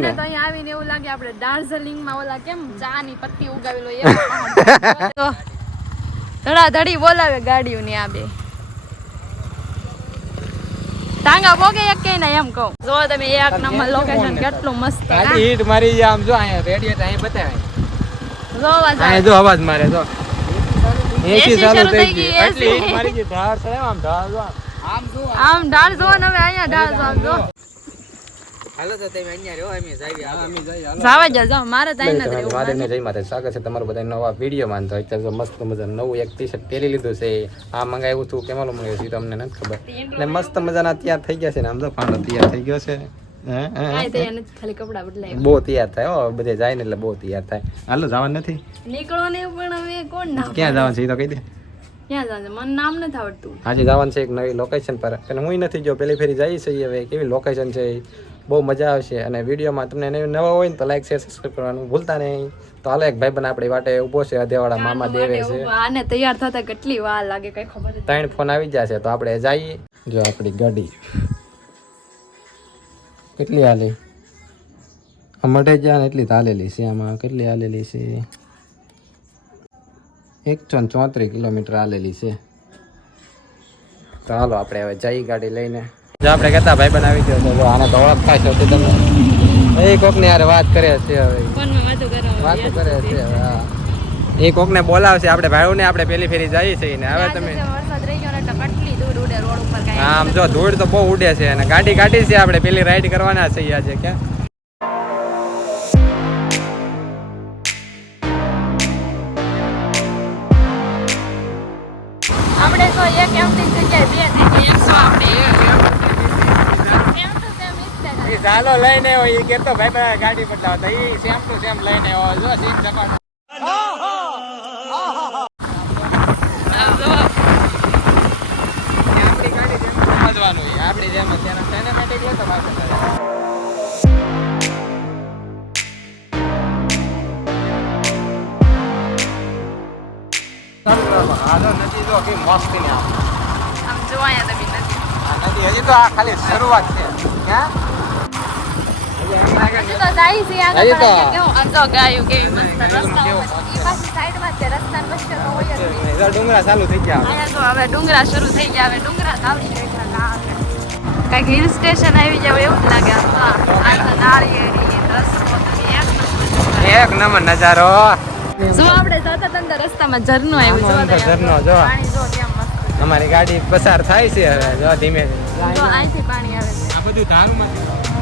મને તો અહીંયા આવીને એવું લાગે આપણે દાર્જિલિંગમાં ઓલા કેમ ચા ની પત્તી ઉગાવેલો તો બોલાવે આ બે. ટાંગા પોકે એક કે ના એમ કહું. જો તમે એક નંબર લોકેશન કેટલું મસ્ત ખાલી હીટ મારી જાય આમ જો અહીંયા રેડિયેટર અહીં બતાવે. જો અવાજ આવે. જો અવાજ મારે જો. એસી ચાલુ થઈ ગઈ એટલી હીટ મારી ગઈ ધાર ચડે આમ ધાર જો આમ જો. આમ ધાર જો ને હવે અહીંયા ધાર જો આમ જો. હાલો તો તમે અહીંયા રહ્યો અમે જઈએ અમે જઈએ જાવા જ જાવ મારે તો અહીં નથી રહેવું મહાદેવને જય માતા સ્વાગત છે. તમારું બધા નવા વીડિયો માનતો અત્યારે તો મસ્ત મજા નવું એક ટી શર્ટ પહેરી લીધું છે. આ મંગાવ્યું હતું કેમાં મંગાવ્યું છે એ નથી ખબર. ને મસ્ત મજાના તૈયાર થઈ ગયા છે ને આમ તો પાંડો તૈયાર થઈ ગયો છે. હે, હે, હે. કાંઈ તૈયાર નથી ખાલી કપડા બદલાય. બહુ તૈયાર થાય હો બધે જાય ને એટલે બહુ તૈયાર થાય. હાલો જવાનું નથી? નીકળો પણ હવે કોણ ના ક્યાં જવાનું છે તો કહી દે. મને નામ નથી આવડતું. આજે જવાનું છે એક નવી લોકેશન પર. અને હું નથી જો પેલી ફેરી જઈ છે હવે. કેવી લોકેશન છે બહુ મજા આવશે અને વિડીયોમાં તમને નવી હોય ને તો લાઈક શેર સબસ્ક્રાઈબ કરવાનું ભૂલતા નહીં. તો હાલો એક ભાઈ બન આપણી વાટે ઊભો છે અધેવાળા મામા દેવે છે. આને તૈયાર થતા કેટલી વાર લાગે કઈ ખબર ત્રણ ફોન આવી જશે તો આપણે જઈએ. જો આપણી ગાડી. કેટલી હાલી? મટે જ્યાં એટલી ચાલેલી હાલેલી છે આમાં. કેટલી હાલેલી છે? એકસો ને ચોત્રીસ કિલોમીટર હાલેલી છે. તો હાલો આપણે હવે જઈ ગાડી લઈને. જો આપણે કહેતા ભાઈ બનાવી ગયો છે આને તો ઓળખતા છો તે તમે. એ કોકની યાર વાત કરે છે હવે. વાત કરે છે હવે હા. એ કોકને બોલાવશે આપણે ભાઈઓને આપણે પેલી ફેરી જઈએ છીએ ને હવે તમે. આમ જો ધૂળ તો બહુ ઉડે છે અને ગાડી કાઢી છે આપણે પેલી રાઈડ કરવાના છે આજે ક્યાં? ઝાલો લઈને આવ્યો એ કેતો ભાઈ ભાઈ ગાડી બદલાવતા એ સેમ ટુ સેમ લઈને આવ્યો જો સીટ ચકાડો આપણી ગાડી જેમ સમજવાનું આપણી જેમ જ સિનેમેટિક તો થાય. જો નદી જો કેવી મસ્તી ને આમ. જોવા અહીંયા તમે નથી. આ નદી હજી તો આ ખાલી શરૂઆત છે. ક્યાં? ડુંગરા ચાલુ થઈ ગયા. હવે ડુંગરા શરૂ થઈ ગયા. હવે ડુંગરા ચાલુ. કંઈક હિલ સ્ટેશન આવી જાવ એવું જ લાગે તો તો તો એક નંબર. નજારો. જો આપણે જતા રસ્તામાં ઝરણું આવ્યું. જો આમાં જો. પાણી જો કેમ મસ્ત. અમારી ગાડી પસાર થાય છે હવે જો ધીમે જો અહીંથી પાણી આવે છે. આ બધું ધાનુમાં હા,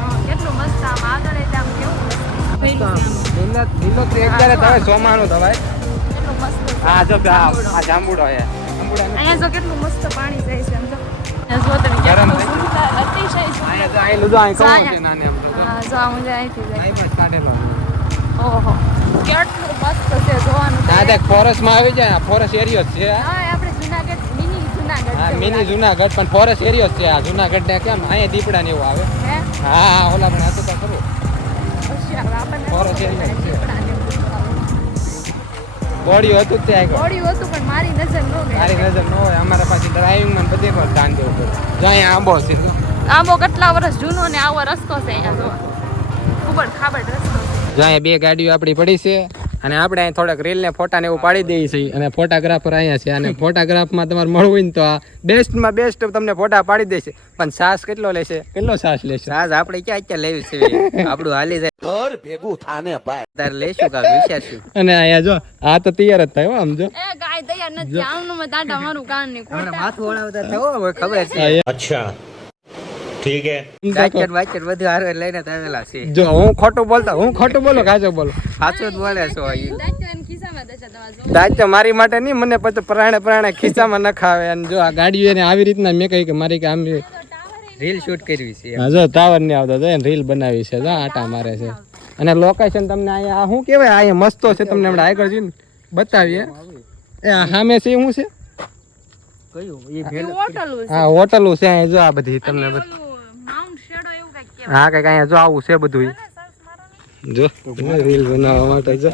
કેટલું મસ્ત આમ આગળ એટલે આમ કેવું લીલોતરી અત્યારે તો હવે ચોમાનું તો ભાઈ. જો આ આ જાંબુડો છે. અહીંયા જો કેટલું મસ્ત પાણી જાય છે આમ જો. જો તમે ગરમ કેટલું થઈ સુંદર અતિશય અહીંયા તો અહીં લીધું અહીં કહું છે નાને આમ જો આમ જાય અહીંથી જાય. અહીંમાં જ કાઢેલો ઓહો કેટલું મસ્ત છે જોવાનું આ દેખ ફોરેસ્ટમાં આવી જાય ફોરેસ્ટ એરિયો છે. હા આપણે જુનાગઢ મિની જુનાગઢ હા મિની. જુનાગઢ પણ ફોરેસ્ટ એરિયો છે આ. જુનાગઢ ને કેમ અહીંયા દીપડા ને એવું આવે. હે ઓલા પણ હતું તો ખરું. બોડીઓ હતું ત્યાં આગળ. હતું પણ મારી નજર ન ગઈ. મારી નજર ન હોય અમારા પાસે ડ્રાઇવિંગમાં બધી પર ધ્યાન દેવું પડે. જો અહીંયા આંબો છે આંબો કેટલા વર્ષ જૂનો ને આવો રસ્તો છે અહીંયા જો. ખૂબ જ ખાબડ રસ્તો છે. જો અહીંયા બે ગાડીઓ આપણી પડી છે. અને આપણે અહીં થોડાક રીલને ફોટાને એવું પાડી દઈએ છીએ. અને ફોટોગ્રાફર અહીંયા છે અને ફોટોગ્રાફમાં તમારે મળવું તો આ બેસ્ટમાં બેસ્ટ તમને ફોટા પાડી દેશે પણ સાસ કેટલો લેશે કેટલો સાસ લેશે સાસ આપણે ક્યાં ક્યાં લેવી છે? આપણું હાલી જાય. ઘર ભેગું થાને ભાઈ. તાર લેશું કા વિચારશું. અને આયા જો આ તો તૈયાર જ થાય આમ જો. એ ગાય તૈયાર નથી આમનું મતા તમારું કાનની કોટા માથું ઓળાવતા થયો ખબર છે. અચ્છા. ઠીક જો હું ખોટું બોલતા હું ખોટું બોલો કાચો બોલો. સાચું બોલે છો મારી માટે નહીં મને પછી પ્રાણે પ્રાણે ખિસ્સામાં નખાવે અને જો આ ગાડીઓ આવી રીતના મેં કહ્યું કે મારી કામ આમ રીલ શૂટ કરવી છે હા જો ટાવર ને આવતો હતો રીલ બનાવી છે જો આટા મારે છે. અને લોકેશન તમને અહીંયા શું કહેવાય? અહીંયા મસ્તો છે તમને હમણાં આગળ જઈને બતાવીએ. એ સામે છે શું છે? કયું? એ હોટલું છે. હા હોટલું છે જો આ બધી તમને બધી હા કઈ કઈ જો આવું છે બધું જો રીલ બનાવવા માટે જો.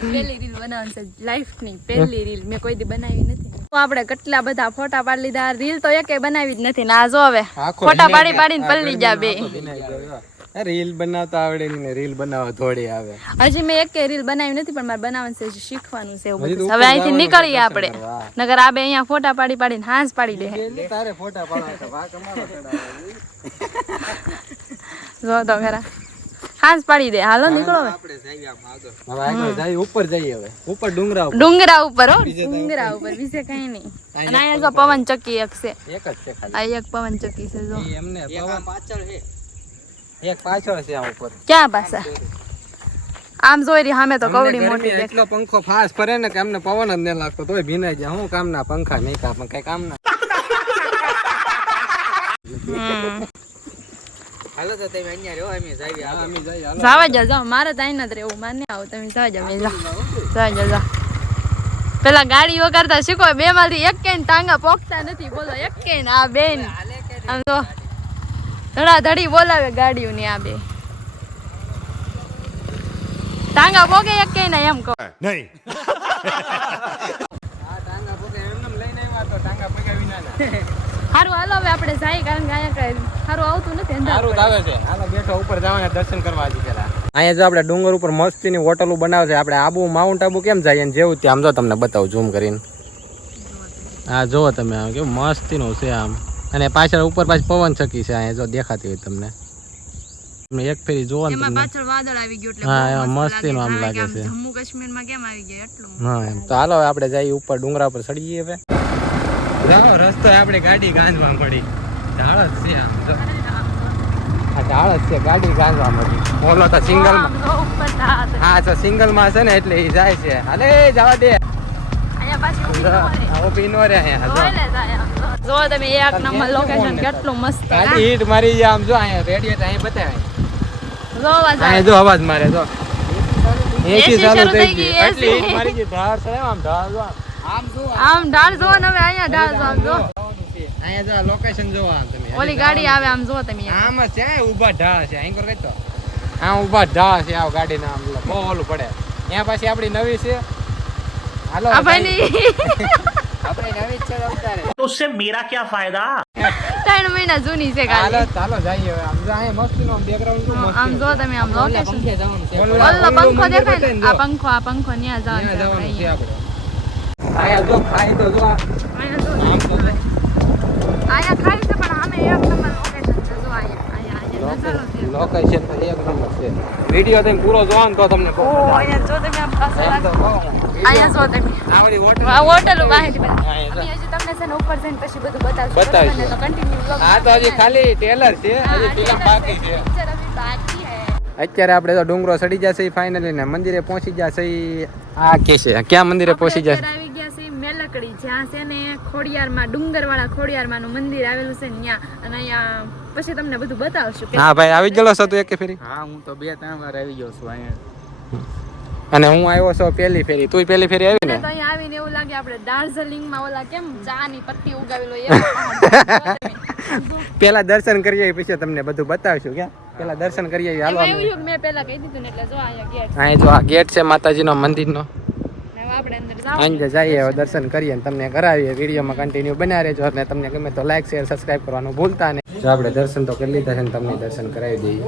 પહેલી રીલ બનાવવાની છે લાઈફની પહેલી રીલ મેં કોઈ દી બનાવી નથી. તો આપણે કેટલા બધા ફોટા પાડી લીધા? રીલ તો એકે બનાવી જ નથી. ને આ જો હવે ફોટા પાડી પાડીને પલ્લી જા બે. રીલ બનાવતા આવડે ને રીલ બનાવવા થોડી આવે. હજી મેં એક રીલ બનાવી નથી પણ મારે બનાવવાનું છે શીખવાનું છે હવે અહીંથી નીકળીએ આપણે. નગર આ બે અહીંયા ફોટા પાડી પાડીને હાંસ પાડી દે. તારે ફોટા પાડવા જો તો ખરા. હાંસ પાડી દે. હાલો નીકળો હવે. આમ આગળ. હવે આગળ જઈએ ઉપર જઈએ હવે. ઉપર ડુંગરા ઉપર. ડુંગરા ઉપર હો. ડુંગરા ઉપર. બીજે કઈ નહીં. અને અહીંયા જો પવન ચક્કી એક છે. એક જ છે ખાલી. આ એક પવન ચક્કી છે જો. એમને પવન પાછળ છે. એક પાછળ છે આ ઉપર. ક્યાં પાછા? આમ જોઈ રહી સામે તો કવડી મોટી એટલો પંખો ફાસ ફરે ને કે અમને પવન જ ન લાગતો તોય ભીનાઈ જાય. હું કામના પંખા નહીં કામ કઈ કામના હમ. હાલો તો તમે અહીંયા રહ્યો અમે જઈએ અમે જઈએ હાલો. જા જાઓ મારે તો અહીં નથી રહેવું મારે નહીં તમે જાવા જા મેં જા જા જા પેલા ગાડી વગાડતા શીખો બે માંથી એક કે ટાંગા પોકતા નથી બોલો એક કે આ બેન આમ તો ધડા ધડી બોલાવે ગાડીઓની આ બે. ટાંગા પોકે એક કે ને એમ કહો. નહીં. ટાંગા પોકે એમને એમ લઈને આવ્યા તો ટાંગા પગાવી ના. સારું હાલો હવે આપણે જાય કારણ કે અહીંયા કઈ સારું આવતું નથી અંધારું. સારું આવે છે. હાલો બેઠો ઉપર જવાના દર્શન કરવા હજી પેલા અહીંયા જો આપણે ડુંગર ઉપર મસ્તીની હોટલો બનાવે છે આપણે આબુ માઉન્ટ આબુ કેમ જાય ને જેવું ત્યાં આમ જો તમને બતાવું ઝૂમ કરીને. હા જુઓ તમે આમ કેવું મસ્તીનું છે આમ. અને પાછળ ઉપર પાછી પવન ચકી છે અહીંયા જો દેખાતી હોય તમને. તમે એક ફેરી જોવો ને પાછળ વાદળ આવી ગયું એટલે હા, એમાં મસ્તીનું આમ લાગે. છે. જમ્મુ કાશ્મીરમાં કેમ આવી ગયા એટલું હા એમ. તો હાલો આપણે જઈએ ઉપર ડુંગરા ઉપર ચડીએ હવે. જાઓ રસ્તો આપણે ગાડી ગાંધવા મળી. ઢાળ જ છે આમ જો. આ ઢાળ જ છે ગાડી ગાંધવા મળી. ઓલો તો સિંગલ આમ જો ઉપર થાત. હા તો સિંગલમાં છે ને એટલે એ જાય છે. હાલે જવા દે. ઊભી ન રહે. આ ઊભી નો રે અહીંયા જો. જોઈ લે જાય આમ જો. જો તમે એક નંબર લોકેશન કેટલું મસ્ત ગાડી હીટ મારી આમ જો અહીંયા રેડિયેટર અહીં બતાવે. જો અવાજ જો અવાજ મારે જો. એસી ચાલુ થઈ ગઈ ગઈ, એટલી હીટ મારી ગઈ ઢાળ છે આમ ઢાળ જો આમ ઢાળ જો અહીંયા ઢાળ આમ જો અહીંયા જો લોકેશન જો આમ તમે ઓલી ગાડી આવે આમ જો તમે આમ છે ઊભા ઢાળ છે. અહીં કર કઈ તો ઊભા ઢાળ છે આવ ગાડી ના આમ બહુ પડે. ત્યાં પાછી આપણી નવી છે. હાલો આ ભાઈ. આપણે નવી છે અવતારે તો સે મેરા ક્યા ફાયદા? ત્રણ મહિના જૂની છે ગાડી. ચાલો ચાલો જઈએ હવે. આમ જાય મસ્તી નો બેકગ્રાઉન્ડ મસ્ત આમ જો તમે આમ લોકેશન પંખો દેખાય આ પંખો આ પંખો ન્યા જવાનું છે આપણે. અહીંયા જો ખાઈ તો જો આ. અહીંયા જો. આમ તો. જો. અહીંયા ખાઈ છે પણ આમે એક નંબર લોકેશન છે જો તો એક નંબર છે. વિડિયો તમે પૂરો જોવો ને તો તમને બહુ ઓ અહીંયા જો તમે આ પાસે તો. અહીંયા જો તમે. આ ઓલી હોટલ આ હોટલ બહાર. હજી તમને છે ને ઉપર જઈને પછી બધું બતાવશું. બતાવશું. તો કન્ટિન્યુ બ્લોગ આ તો હજી ખાલી ટેલર છે હજી ફિલ્મ બાકી છે. બાકી અત્યારે આપણે તો ડુંગરો સડી જશે ફાઇનલી ને મંદિરે પહોંચી જશે આ કે છે ક્યાં મંદિરે પહોંચી જશે? મેલકડી જ્યાં છે ને ખોડિયારમાં ડુંગરવાળા ખોડિયારમાંનું મંદિર આવેલું છે ને ત્યાં. અને અહીંયા પછી તમને બધું બતાવશું હા ભાઈ આવી ગયેલો છો તું એક ફેરી? હા હું તો બે ત્રણ વાર આવી ગયો છું અહીંયા. અને હું આવ્યો છું પહેલી ફેરી. તું પહેલી ફેરી આવી ને? તો અહીંયા આવીને એવું લાગે આપણે દાર્જિલિંગમાં ઓલા કેમ ચાની પત્તી ઉગાવેલો એ પેલા દર્શન કરીએ પછી તમને બધું બતાવશું ક્યાં? પેલા દર્શન કરીએ હાલો મેં પેલા કહી દીધું ને એટલે જો અહીંયા ગેટ અહીં જો આ ગેટ છે માતાજીનો મંદિરનો. આપણે અંદર જઈએ, હવે દર્શન કરીએ તમને કરાવીએ. વિડીયોમાં કન્ટિન્યુ બન્યા રહેજો. અને તમને ગમે તો લાઈક શેર સબસ્ક્રાઈબ કરવાનું ભૂલતા નહીં. જો આપણે દર્શન તો કરી લીધા છે ને તમને દર્શન કરાવી દઈએ.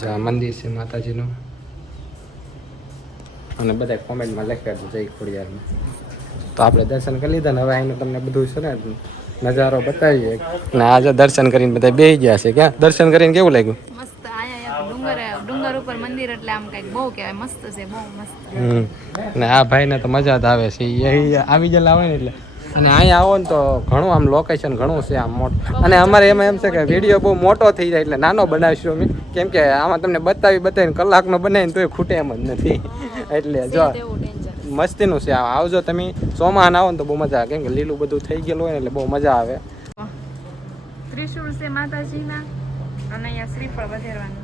જો મંદિર છે માતાજીનું. અને બધા કોમેન્ટમાં લખ્યા છે, જય ખોડિયારમાં તો આપણે દર્શન કરી લીધા ને હવે અહીંનું તમને બધું છે ને નજારો બતાવીએ. ને આજે દર્શન કરીને બધા બેસી ગયા છે. ક્યાં? દર્શન કરીને કેવું લાગ્યું? ડુંગર ઉપર મંદિર એટલે આમ કંઈક બહુ કહેવાય મસ્ત છે બહુ મસ્ત. ને આ ભાઈને તો મજા જ આવે છે. એ આવી જ લાવે ને એટલે. અને અહીંયા આવો ને તો ઘણું આમ લોકેશન ઘણું છે આમ મોટું. અને અમારે એમાં એમ છે કે વીડિયો બહુ મોટો થઈ જાય એટલે નાનો બનાવીશું અમે કેમ કે આમાં તમને બતાવી બતાવીને કલાકનો બનાવીને તોય ખૂટે એમ જ નથી. એટલે જો મસ્તીનું છે. આવજો તમે. સોમાન આવો ને તો બહુ મજા આવે. કેમ કે લીલું બધું થઈ ગયેલું હોય ને એટલે બહુ મજા આવે. ત્રિશુળ છે માતાજીના. અને અહીંયા શ્રીફળ વધેરવાનું.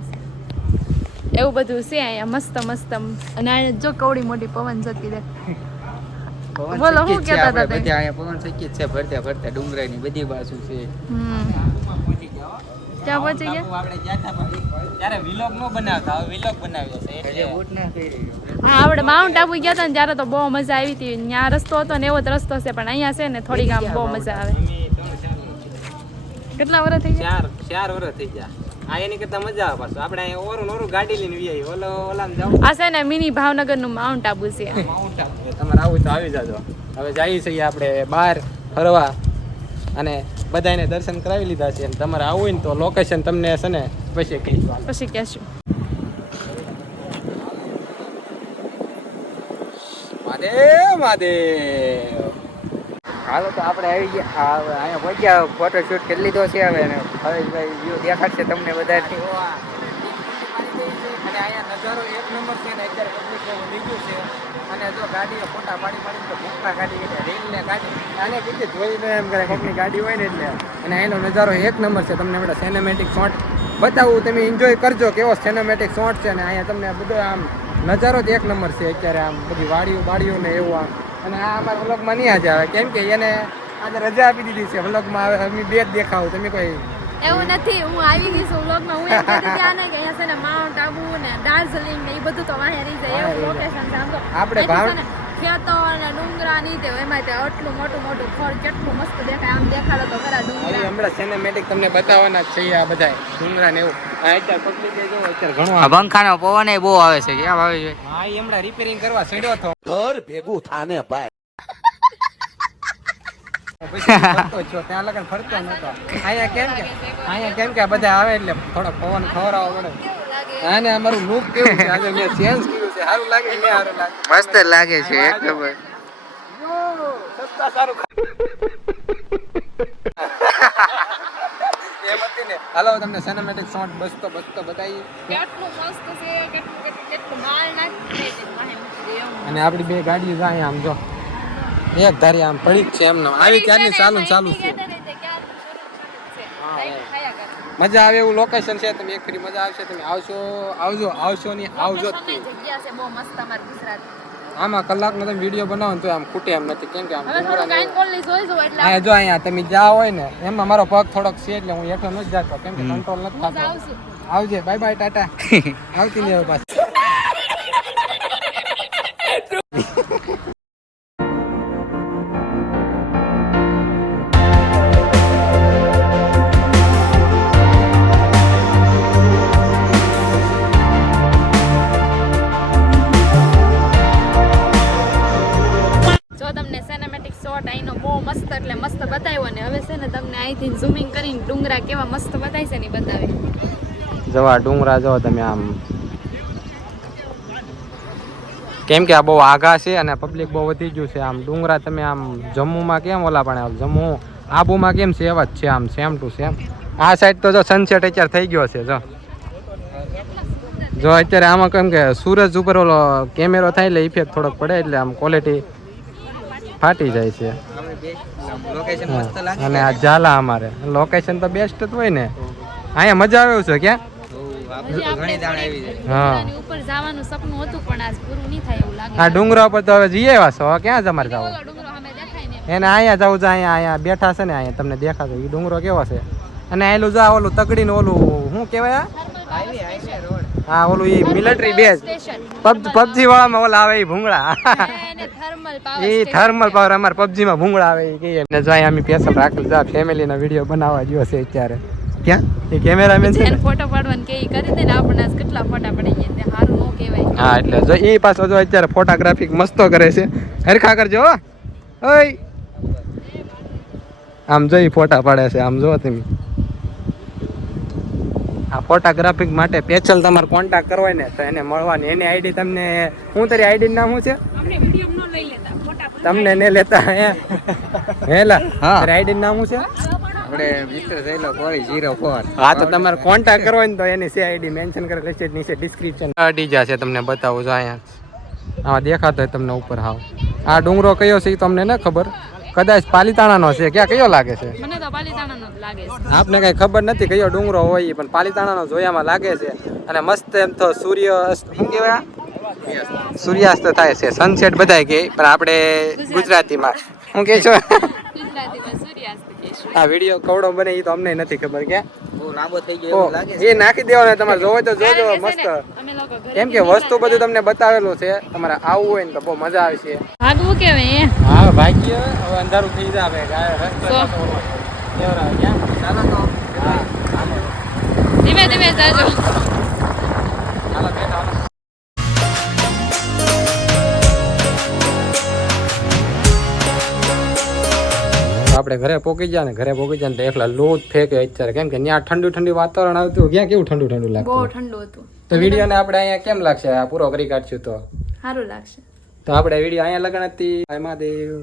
એવું બધું છે અહીંયા મસ્ત મસ્ત. અને અહીંયા જો કવડી મોટી પવન જતી રહે. બોલો શું કહેતા હતા બધા? અહીંયા પવન શક્ય છે ફરતા ફરતા ડુંગરાની બધી બાજુ છે. ત્યાં ક્યાં પહોંચી ગયા? આપણે ગયા ત્યારે વિલોગ નો બનાવતા હવે વિલોગ બનાવ્યો છે એટલે બોટ ના કરી રહ્યો હા આપણે માઉન્ટ આબુ ગયા હતા ને ત્યારે તો બહુ મજા આવી હતી. ત્યાં રસ્તો હતો ને એવો જ રસ્તો છે પણ અહીંયા છે ને થોડીક આમ બહુ મજા આવે. કેટલા વર્ષ થઈ ગયા? ચાર ચાર વર્ષ થઈ ગયા. આ એની કરતા મજા આવે પાછું. આપણે અહીંયા ઓરું ઓરું ગાડી લઈને વી આવી ઓલો ઓલામાં જાવ આ છે ને મિની ભાવનગરનું માઉન્ટ આબુ છે માઉન્ટ આબુ તમારે આવું તો આવી જાજો. હવે જઈએ છીએ આપણે બહાર ફરવા અને બધાને દર્શન કરાવી લીધા છે. અને તમારે આવું હોય ને તો લોકેશન તમને છે ને પછી કહીશું પછી કહેશું. મહાદેવ મહાદેવ. હાલો તો આપણે આવી ગયા. હવે અહીંયા પહોંચ્યા. ફોટો શૂટ કરી લીધો છે હવે અને હરેશભાઈ વ્યૂ દેખાડશે તમને બધાને. અને અહીંયા નજારો એક નંબર છે ને અત્યારે પબ્લિક બહુ છે. અને જો ગાડીએ ફોટા પાડી પાડી તો મોટા ગાડી એટલે રેલને ગાડી. આને કીધે જોઈને એમ કરે કંપની ગાડી હોય ને એટલે. અને એનો નજારો એક નંબર છે. તમને બધા સિનેમેટિક શોટ બતાવું તમે એન્જોય કરજો કેવો સિનેમેટિક શોટ છે ને. અહીંયા તમને બધો આમ નજારો જ એક નંબર છે અત્યારે આમ બધી વાડીઓ બાડીઓ ને એવું આમ. અને આ અમારા વ્લોગમાં નહીં હાજર આવે. કેમ કે એને આજે રજા આપી દીધી છે. વ્લોગમાં હવે અમે બે જ દેખાવ. તમે કોઈ એવું નથી. હું આવી ગઈ છું વ્લોગમાં હું એમ કહેતી હતી આને કે અહીંયા છે ને માઉન્ટ આબુ ને દાર્જિલિંગ ને એ બધું તો વાહે રહી જાય. એવું લોકેશન છે આમ તો. આપણે ભાવ- ખેતર ને ડુંગરા ની તે એમાં તે આટલું મોટું મોટું ફળ કેટલું મસ્ત દેખાય. આમ દેખાડો તો ખરા ડુંગરા. હમણાં સિનેમેટિક તમને બતાવવાના છે આ બધા ડુંગરા ને એવું. પવન એ બહુ આવે છે. કેમ આવે છે? હા હમણાં રિપેરિંગ કરવા ચડ્યો હતો. પછી ફરતો જ છો ત્યાં લગન ફરતો નતો અહીંયા કેમ કે અહીંયા કેમ કે બધા આવે એટલે થોડો પવન ખવડાવો પડે અમારું લુક કેવું છે આજે મેં ચેન્જ કર્યું છે સારું લાગે કે સારું લાગે મસ્ત લાગે છે એક સસ્તા સારું એમ હતી ને હાલો તમને સિનેમેટિક શોટ બસતો બસતો બતાવી કેટલું મસ્ત છે કેટલું કેટલું કેટલું માલ નાખી અને આપણી બે ગાડીઓ જાય આમ જો. એક ધારી આમ પડી જ છે એમને. આવી ક્યારની ચાલુ ને ચાલુ છે. મજા આવે એવું લોકેશન છે? તમે એક ફરી મજા આવશે. તમે આવશો આવજો આવશો નહીં આવજો જ તે. જગ્યા છે બહુ મસ્ત અમારી ગુજરાત. આમાં કલાકનો તમે વીડિયો બનાવો ને તો આમ ખૂટે એમ નથી. કેમ કે આમ જોઈ જો અહીંયા જો અહીંયા તમે જ્યાં હોય ને એમાં મારો પગ થોડોક છે એટલે હું હેઠો નથી જતો. કેમ કે કંટ્રોલ નથી થતો. આવજે બાય બાય ટાટા. આવતી નહીં પાછી. છે ને બતાવે. જવા ડુંગરા જો તમે આમ. કેમ કે આ બહુ આઘા છે અને પબ્લિક બહુ વધી ગયું છે આમ. ડુંગરા તમે આમ જમ્મુમાં કેમ ઓલા પણ આમ? જમ્મુ આબુમાં કેમ છે એવા જ છે આમ સેમ ટુ સેમ આ સાઈડ તો જો સનસેટ અત્યારે થઈ ગયો છે જો. જો અત્યારે આમાં કેમ કે સૂરજ ઉપર ઓલો કેમેરો થાય એટલે ઇફેક્ટ થોડોક પડે એટલે આમ ક્વોલિટી ફાટી જાય છે. લોકેશન હા. મસ્ત લાગે અને આ ઝાલા અમારે. લોકેશન તો બેસ્ટ જ હોય ને. અહીંયા મજા આવે છે ક્યાં? હા. ડુંગરાની ઉપર જવાનું સપનું હતું પણ આજ પૂરું નહીં થાય એવું લાગે. આ ડુંગરા ઉપર તો હવે જઈએ વાસો છો ક્યાં તમારે જવું ને એને અહીંયા જવું છે અહીંયા અહીંયા બેઠા છે ને અહીંયા તમને દેખાતો એ ડુંગરો કેવો છે? અને આયલું જા ઓલું તગડીનું ઓલું શું કેવાય હા ઓલું એ મિલિટરી બેઝ પબજી વાળામાં ઓલા આવે એ ભૂંગળા. એને થર્મલ પાવર એ થર્મલ પાવર અમારે પબજી માં ભૂંગળા આવે એ કહીએ. ને જો અમે સ્પેશિયલ રાખેલ જા ફેમિલી ના વીડિયો બનાવવા ગયો છે અત્યારે. ક્યાં? એ કેમેરામેન છે ફોટો પાડવાનું કે ઈ કરી દે ને આપણને કેટલા ફોટા પડી ગયા તે હારું નો કહેવાય. હા એટલે જો એ પાછો જો અત્યારે ફોટોગ્રાફી મસ્તો કરે છે. હરખા કરજો ઓય. આમ જોઈ ફોટા પાડે છે આમ જો તમે. આ ફોટોગ્રાફી માટે પેચલ તમારે કોન્ટેક્ટ કરવો ને તો એને મળવાની. એની આઈડી તમને હું તારી આઈડી નામ શું છે? તમને ને લેતા હે? હેલા હા. તારી આઈડી નામ શું છે? આપણે મિસ્ટર સહેલો કોરી ઝીરો ફોર હા તો તમારે કોન્ટેક્ટ કરવો હોય ને તો એની સીઆઈડી આઈડી મેન્શન કરે લેશે નીચે ડિસ્ક્રિપ્શન ડીજા છે તમને બતાવું છું અહીંયા. આમાં દેખાતો હોય તમને ઉપર હાવ આ ડુંગરો કયો છે એ તમને ન ખબર? કદાચ પાલીતાણાનો છે ક્યાં કયો લાગે છે? મને તો પાલીતાણાનો જ લાગે છે. આપને કઈ ખબર નથી કયો ડુંગરો હોય પણ પાલીતાણાનો જોયામાં લાગે છે. અને મસ્ત એમ તો સૂર્ય અસ્ત- શું કહેવાય સૂર્યાસ્ત થાય છે સનસેટ બધાય કે પણ આપણે ગુજરાતીમાં શું કે છો? આ વીડિયો કવડો બને એ તો અમને નથી ખબર કે બહુ લાંબો થઈ ગયો એવું લાગે છે. એ નાખી દેવાનો તમારે જોવો તો જોજો મસ્ત. કેમ કે વસ્તુ બધું તમને બતાવેલું છે તમારે આવવું હોય ને તો બહુ મજા આવશે ભાગવું એ? હા ભાગ્ય હવે અંધારું થઈ જાવે. ધીમે ધીમે જાજો. આપણે ઘરે પોકી ગયા ને ઘરે પોકી ગયા ને એટલા એકલા લોટ ફેંકે અત્યારે. કેમ કે ત્યાં ઠંડુ ઠંડુ વાતાવરણ આવતું ત્યાં કેવું ઠંડુ ઠંડુ બહુ લાગતું ઠંડુ હતું. તો વિડીયોને આપણે અહીંયા કેમ લાગશે? આ પૂરો કરી કાઢશું તો. સારું લાગશે. તો આપણે વીડિયો અહીંયા લગન હતી. જય મહાદેવ.